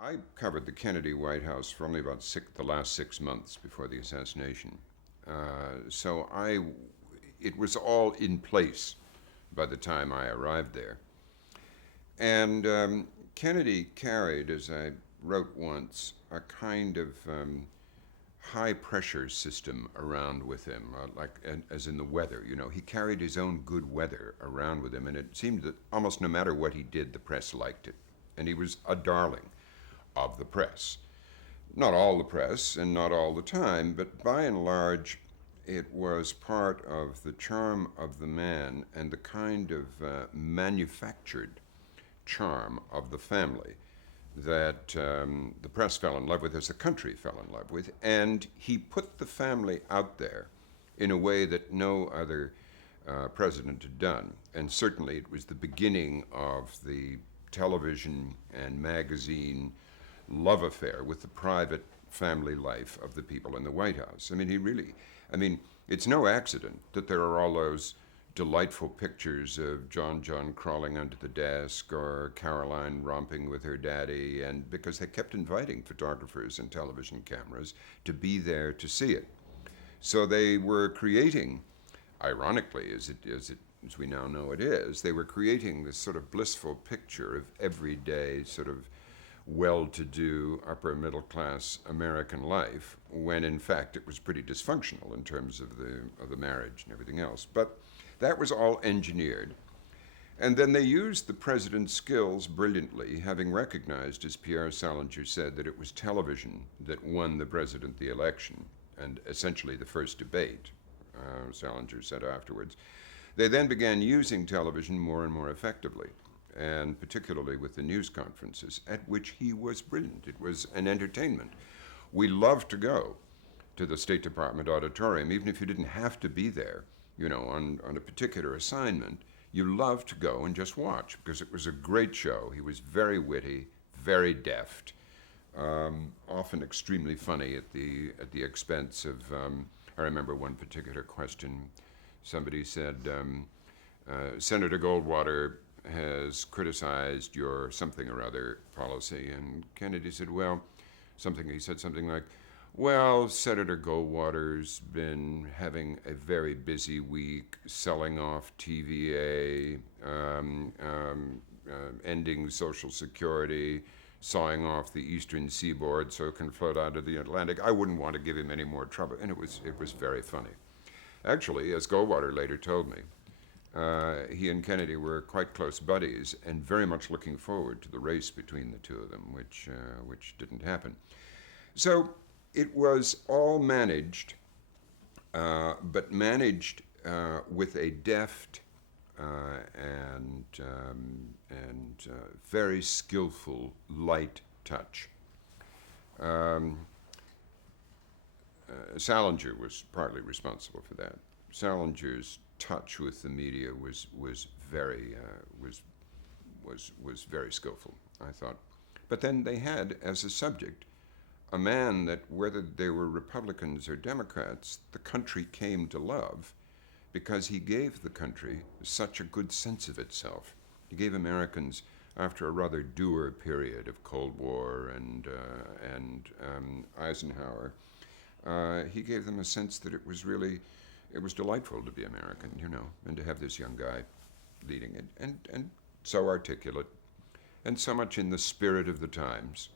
I covered the Kennedy White House for only about the last 6 months before the assassination. So it was all in place by the time I arrived there. And Kennedy carried, as I wrote once, a kind of high pressure system around with him, as in the weather. You know, he carried his own good weather around with him, and it seemed that almost no matter what he did, the press liked it. And he was a darling of the press. Not all the press and not all the time, but by and large, it was part of the charm of the man and the kind of manufactured charm of the family that the press fell in love with, as the country fell in love with. And he put the family out there in a way that no other president had done. And certainly it was the beginning of the television and magazine love affair with the private family life of the people in the White House. I mean, it's no accident that there are all those delightful pictures of John crawling under the desk or Caroline romping with her daddy, and because they kept inviting photographers and television cameras to be there to see it. So they were creating, ironically, as we now know it is, they were creating this sort of blissful picture of everyday sort of well-to-do, upper-middle-class American life, when in fact it was pretty dysfunctional in terms of the marriage and everything else. But that was all engineered. And then they used the president's skills brilliantly, having recognized, as Pierre Salinger said, that it was television that won the president the election, and essentially the first debate, Salinger said afterwards. They then began using television more and more effectively, and particularly with the news conferences, at which he was brilliant. It was an entertainment. We loved to go to the State Department auditorium, even if you didn't have to be there, you know, on a particular assignment. You loved to go and just watch, because it was a great show. He was very witty, very deft, often extremely funny at the expense of, I remember one particular question. Somebody said, Senator Goldwater has criticized your something or other policy. And Kennedy said, he said something like, well, Senator Goldwater's been having a very busy week selling off TVA, ending Social Security, sawing off the eastern seaboard so it can float out of the Atlantic. I wouldn't want to give him any more trouble. And it was very funny. Actually, as Goldwater later told me, he and Kennedy were quite close buddies and very much looking forward to the race between the two of them, which didn't happen. So it was all managed, but managed with a deft and very skillful light touch. Salinger was partly responsible for that. Salinger's touch with the media was very skillful, I thought. But then they had as a subject a man that, whether they were Republicans or Democrats, the country came to love, because he gave the country such a good sense of itself. He gave Americans, after a rather dour period of Cold War and Eisenhower, he gave them a sense that it was delightful to be American, you know, and to have this young guy leading it, and so articulate, and so much in the spirit of the times.